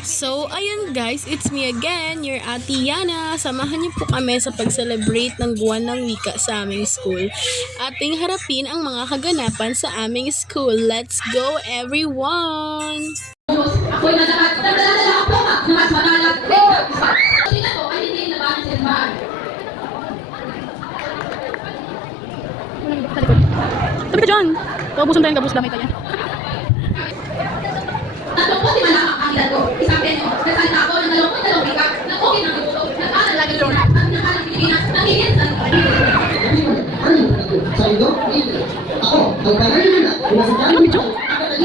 So, ayun guys, it's me again, your Ate Yana. Samahan niyo po kami sa pag-celebrate ng buwan ng wika sa aming school. Ating harapin ang mga kaganapan sa aming school. Let's go everyone! Ako'y nadala po na mas madalag ko. Sino to ay hindi nabahan sa bahay. Tabi ka dyan! Kaubusan tayong gabus lamay tayo. Tatlong po si Malakang kakilan ko. Isang benyo. Nagsalita ako ng dalawang bika. Nag-okay ng gusto. Nag-aaral lagi yun. At nakalang Pilipinas. Nangingin sa sa iyo, ako, ang pangalan na, Ano video?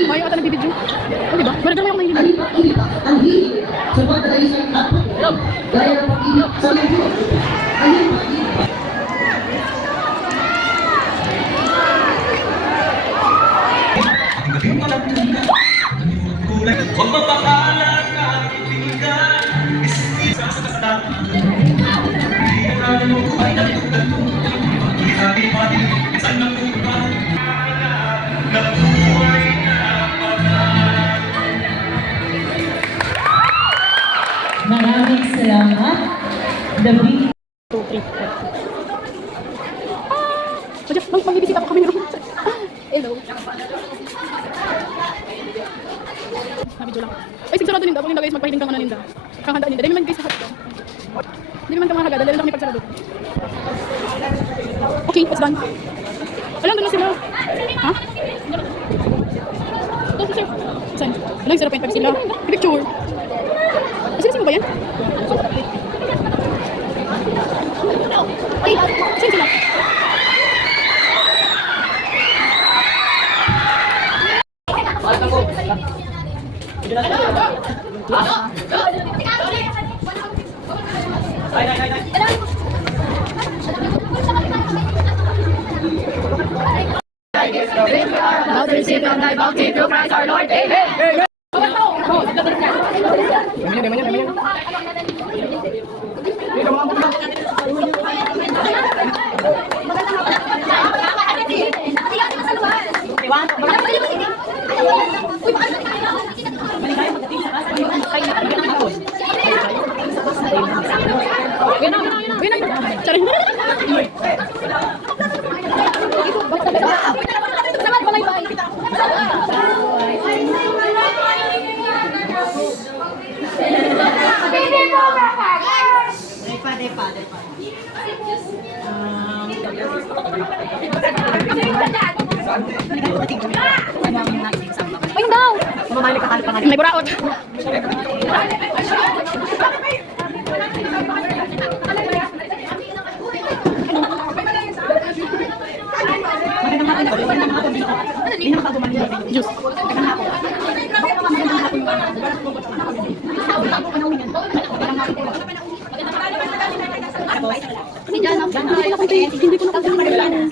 Ayaw ata nagbibidyo. O diba? Wala daw ako may video. ang hilig sa pagkakaisang kapwa ko, gaya ng pag-ibig sa mundo. Ang hilig. Huwag mapakalat na kaibigan, isa sa kasama. Hindi na natin mo ay natutulog. Hindi pa din, saan na po ba? Na buhay na pagkat. Maraming salamat. David. 2, 3, 4. Magbibisita po kami ng hello. Nabidyo lang. Ay, sigsarado ninda. Pag ninda guys, magpahiling kang ano ninda. Kakandaan ninda. Dahil naman guys sa hot. Hindi naman ka mahaga. Dahil lang kami pagsarado. Okay, it's done. Alam, doon na sila. Ha? Ito, sir. Saan? Alam, 0.5 sila. Picture. Sino ba yan? Ay, saan sila? Now to receive from thy bounty through Christ our Lord. Amen. Ayun daw! May buraot! Juice. Hindi ko nakakalimutan.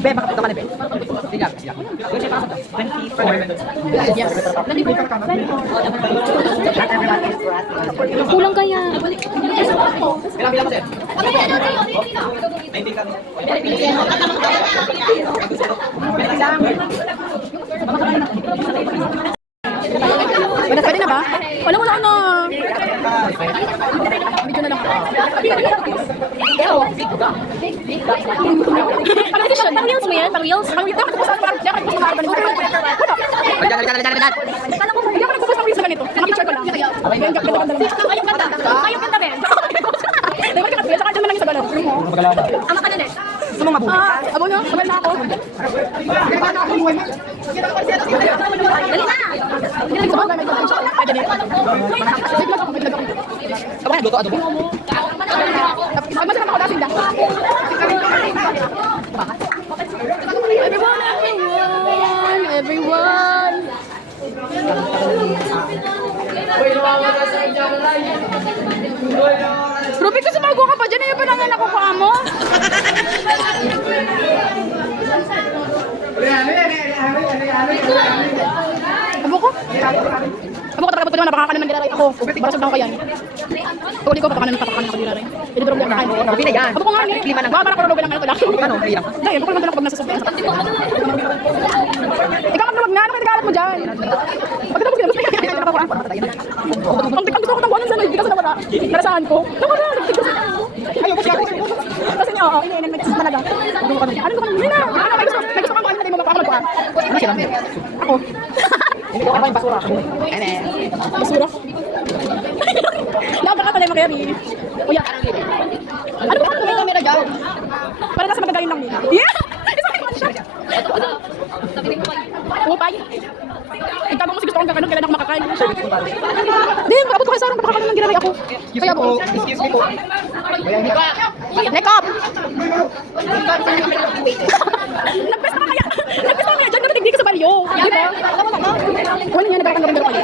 Be, baka ito ka na, Be. Siyak, siyak. Yung siya pasok, 24 minutes. Yes. Kulang kaya. Bilang mo, sir. 19 kami. Pwede na ba? Wala na. Video na lang. Parang vision. Pang reels mo yan? Pang reels? Pang reels. Dapat ko saan parang dapat ko saan parang kala ko hindi ako nagpo-post ng reels na ganito. Picture ko lang. Ayun, ganda. Ayun, ganda rin. Diba ka kasi? Saka dyan lang sa gano'n. Ama ka na din. Gusto mong mabuhay? Abo na. Sabay na ako. Dali na. Hindi ko ba? Pwede din. Aba, luto, adobo. Masarap ako dasin da. Everyone. Ruby, kasi sumago ka pa dyan. Ayaw pa lang yan ako pa mo. Abo ko? Abo ko talaga po napakakanan ng diraray ako. Para sobrang kayan. Kung di ko papakanan ng diraray. Hindi ko lang kain. Ruby na yan. Abo ko nga rin. Lima na. Para ko lang ano lang. Ano? Hirap. Dahil abo ko lang pag nasa sobrang. Ikaw magluwag na. Ano kayo nagalit mo dyan? Pagkatapos kinabas na yan. Ang gusto ko tawanan sana. Hindi kasi nawala. Narasahan ko. Nawala. Ayaw ko siya. Kasi niya, iniinan may talaga. Ano ko hindi na. May gusto kang kuhanin natin mo magpapalagpuan. Ano sila? Ako. Hindi ko kapain basura. Basura. Dapat ka pala yung makayari. Kuya. Ano ba kung may kamera dyan? Para nasa magagaling lang nila. Yeah! Isa kayo man siya. Upay. Ikaw mo kasi gusto kong kakanon, kailan ako makakain. Hindi, abot ko kayo sa arang, papakakanon ng ginamay ako. Kaya ako. Excuse me po. Nekop! Nagpesta ka kaya? Nagpesta ka kaya? Diyan ka natigdi ka sa baryo. Di ba? Ano yan? Nagkakanggawin ka kayo?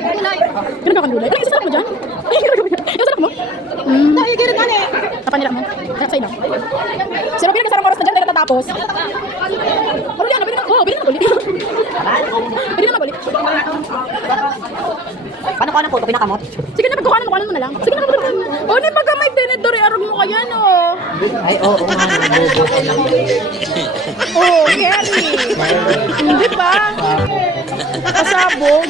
Pinagkakanggulay? Ano yung sarap mo dyan? Ay, yung sarap mo? Dahil kaya rin nani. Kapanila mo? Kaya sa'yo na. Sino pinag-isarang oras na dyan? Dahil natatapos. Ano yan? Pwede na ulit. Pwede na ulit. Paano ko ng photo? Pinakamot? Sige na, pagkukanan mo na lang. Sige na, pagkukanan mo. O, ni pagka may tinidori, arog mo kaya, no? Ay, oo. Oh, Kelly. Hindi pa. Pasabog.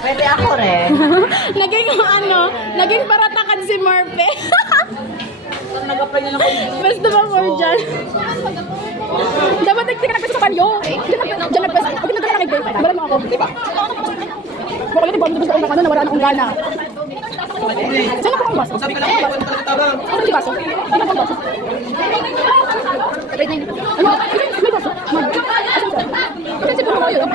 Pwede ako rin. Naging paratakan si Murphy. Basta ba mo dyan? Dapat nagtika nagpesa sa palyo. Diyan nagpesa. Pag nagtika nagpesa, balan mo ako. Baka yun, ibang gusto ko na nawala na akong gana. Saan ako ang baso? Sabi ka lang, ano tabang? Ano si baso? Hindi ko ang baso. Ano? May baso? May. Asan siya? Kasi siguro ko yun.